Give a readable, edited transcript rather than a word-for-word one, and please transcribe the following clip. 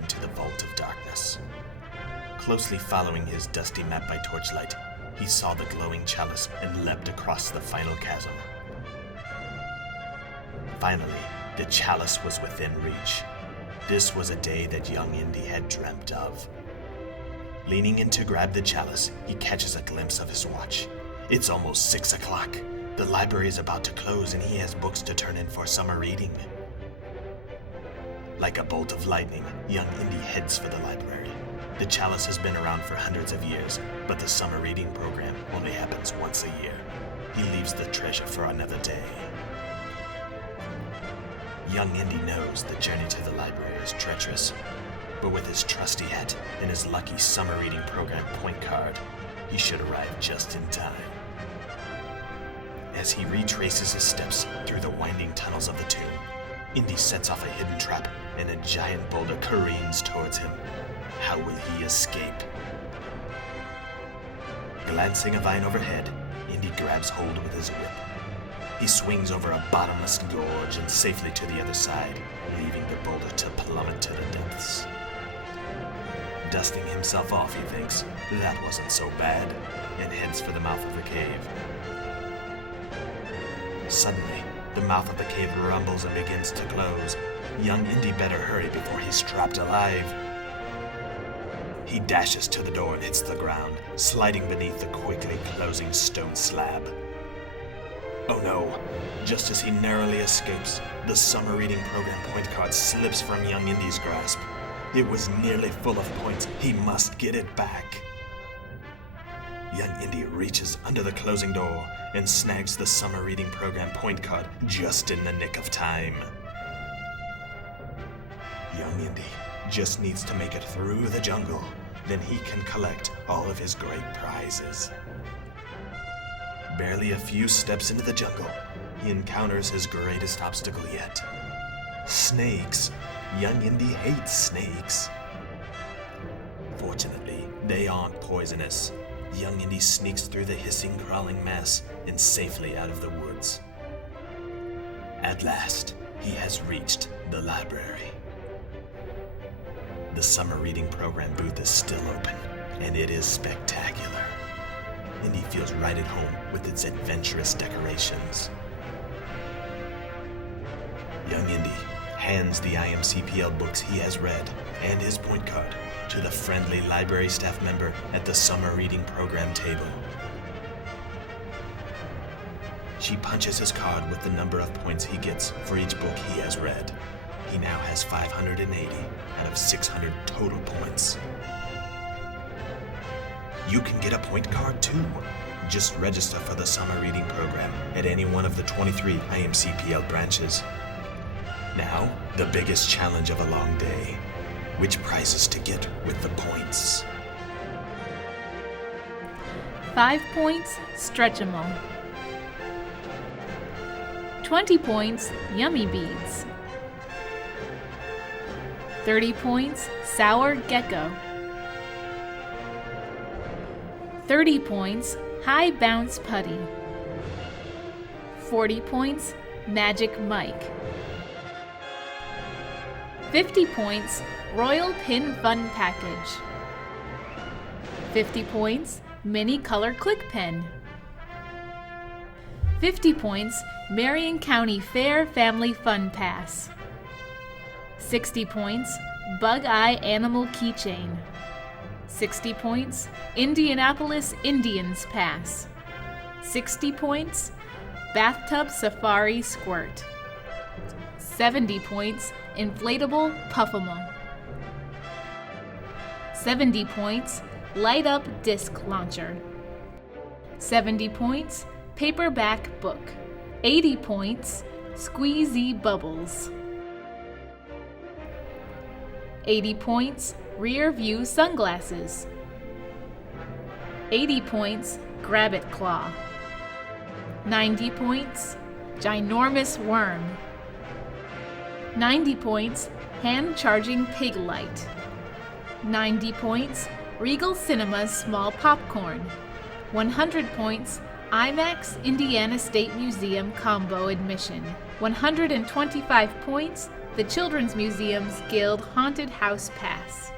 into the vault of darkness. Closely following his dusty map by torchlight, he saw the glowing chalice and leapt across the final chasm. Finally, the chalice was within reach. This was a day that young Indy had dreamt of. Leaning in to grab the chalice, he catches a glimpse of his watch. It's almost 6 o'clock. The library is about to close and he has books to turn in for summer reading. Like a bolt of lightning, young Indy heads for the library. The chalice has been around for hundreds of years, but the summer reading program only happens once a year. He leaves the treasure for another day. Young Indy knows the journey to the library is treacherous, but with his trusty hat and his lucky summer reading program point card, he should arrive just in time. As he retraces his steps through the winding tunnels of the tomb, Indy sets off a hidden trap and a giant boulder careens towards him. How will he escape? Glancing a vine overhead, Indy grabs hold with his whip. He swings over a bottomless gorge and safely to the other side, leaving the boulder to plummet to the depths. Dusting himself off, he thinks, that wasn't so bad, and heads for the mouth of the cave. Suddenly, the mouth of the cave rumbles and begins to close. Young Indy better hurry before he's trapped alive. He dashes to the door and hits the ground, sliding beneath the quickly closing stone slab. Oh no! Just as he narrowly escapes, the summer reading program point card slips from young Indy's grasp. It was nearly full of points. He must get it back. Young Indy reaches under the closing door and snags the summer reading program point card just in the nick of time. Young Indy just needs to make it through the jungle, then he can collect all of his great prizes. Barely a few steps into the jungle, he encounters his greatest obstacle yet. Snakes. Young Indy hates snakes. Fortunately, they aren't poisonous. Young Indy sneaks through the hissing, crawling mass and safely out of the woods. At last, he has reached the library. The summer reading program booth is still open, and it is spectacular. Indy feels right at home with its adventurous decorations. Young Indy hands the IMCPL books he has read and his point card to the friendly library staff member at the summer reading program table. She punches his card with the number of points he gets for each book he has read. He now has 580 out of 600 total points. You can get a point card too. Just register for the summer reading program at any one of the 23 IMCPL branches. Now, the biggest challenge of a long day. Which prizes to get with the points? 5 points, Stretch-A-Mo. 20 points, Yummy Beads. 30 points, Sour Gecko. 30 points, High Bounce Putty. 40 points, Magic Mike. 50 points, Royal Pin Fun Package. 50 points, Mini Color Click Pen. 50 points, Marion County Fair Family Fun Pass. 60 points, Bug Eye Animal Keychain. 60 points, Indianapolis Indians Pass. 60 points, Bathtub Safari Squirt. 70 points, Inflatable Puffamo. 70 points, Light Up Disc Launcher. 70 points, Paperback Book. 80 points, Squeezy Bubbles. 80 points, Rear View Sunglasses. 80 points, Grab It Claw. 90 points, Ginormous Worm. 90 points, Hand Charging Pig Light. 90 points, Regal Cinemas Small Popcorn. 100 points, IMAX Indiana State Museum Combo Admission. 125 points, The Children's Museum's Guild Haunted House Pass.